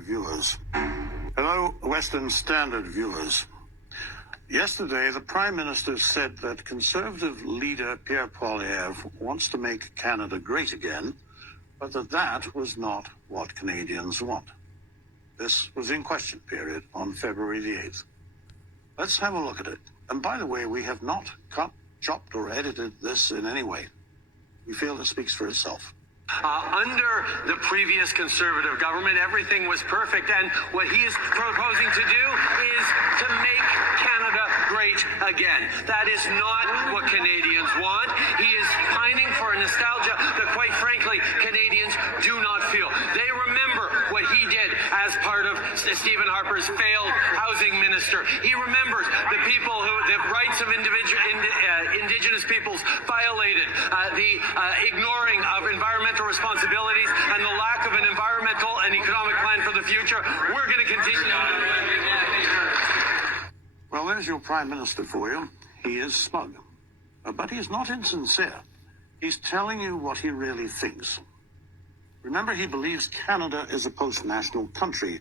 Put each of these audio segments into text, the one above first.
Viewers. Hello, Western Standard viewers. Yesterday, the Prime Minister said that Conservative leader Pierre Poilievre wants to make Canada great again, but that was not what Canadians want. This was in question period on February the 8th. Let's have a look at it. And by the way, we have not cut, chopped, or edited this in any way. We feel it speaks for itself. Under the previous Conservative government, everything was perfect, and what he is proposing to do is to make Canada great again. That is not what Canadians want. He is pining for a nostalgia that, quite frankly, Canadians do not feel. They remember what he did as part of Stephen Harper's failed housing minister. He remembers the people who, the rights of Indigenous peoples violated, the ignoring of environmental responsibilities, and the lack of an environmental and economic plan for the future. We're going to continue. Well, there's your Prime Minister for you. He is smug, but he's not insincere. He's telling you what he really thinks. Remember, he believes Canada is a post-national country.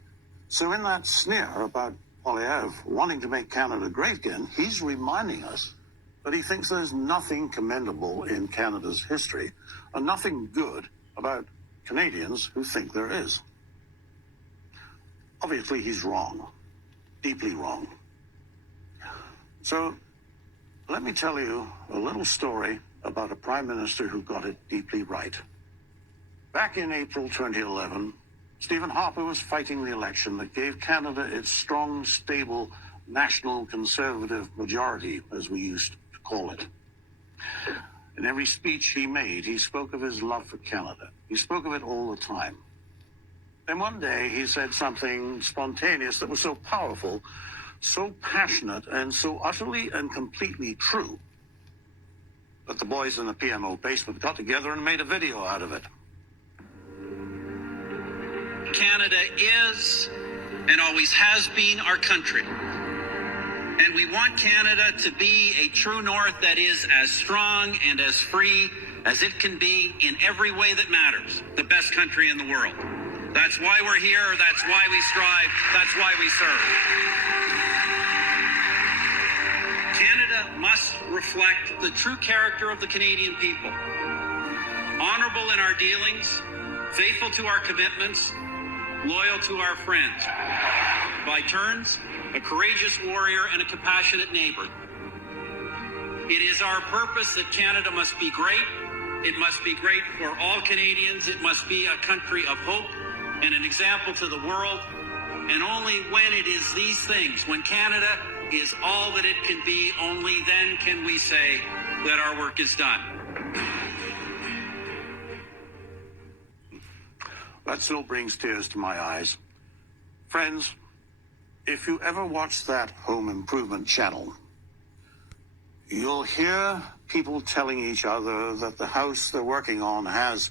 So in that sneer about Poilievre wanting to make Canada great again, he's reminding us that he thinks there's nothing commendable in Canada's history and nothing good about Canadians who think there is. Obviously, he's wrong, deeply wrong. So let me tell you a little story about a Prime Minister who got it deeply right. Back in April 2011, Stephen Harper was fighting the election that gave Canada its strong, stable, national conservative majority, as we used to call it. In every speech he made, he spoke of his love for Canada. He spoke of it all the time. Then one day he said something spontaneous that was so powerful, so passionate, and so utterly and completely true that the boys in the PMO basement got together and made a video out of it. Canada is and always has been our country. And we want Canada to be a true north that is as strong and as free as it can be in every way that matters. The best country in the world. That's why we're here. That's why we strive. That's why we serve. Canada must reflect the true character of the Canadian people. Honorable in our dealings, faithful to our commitments, loyal to our friends. By turns, a courageous warrior and a compassionate neighbor. It is our purpose that Canada must be great. It must be great for all Canadians. It must be a country of hope and an example to the world. And only when it is these things, when Canada is all that it can be, only then can we say that our work is done. That still brings tears to my eyes. Friends, if you ever watch that home improvement channel, you'll hear people telling each other that the house they're working on has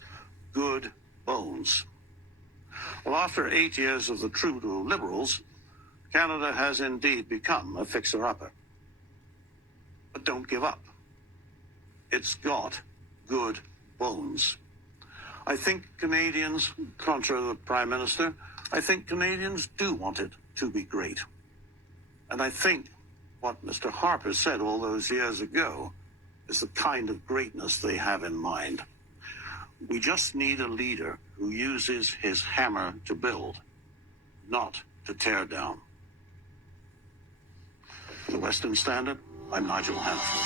good bones. Well, after 8 years of the Trudeau Liberals, Canada has indeed become a fixer-upper. But don't give up. It's got good bones. I think Canadians, contra the Prime Minister, I think Canadians do want it to be great. And I think what Mr. Harper said all those years ago is the kind of greatness they have in mind. We just need a leader who uses his hammer to build, not to tear down. For the Western Standard, I'm Nigel Hannaford.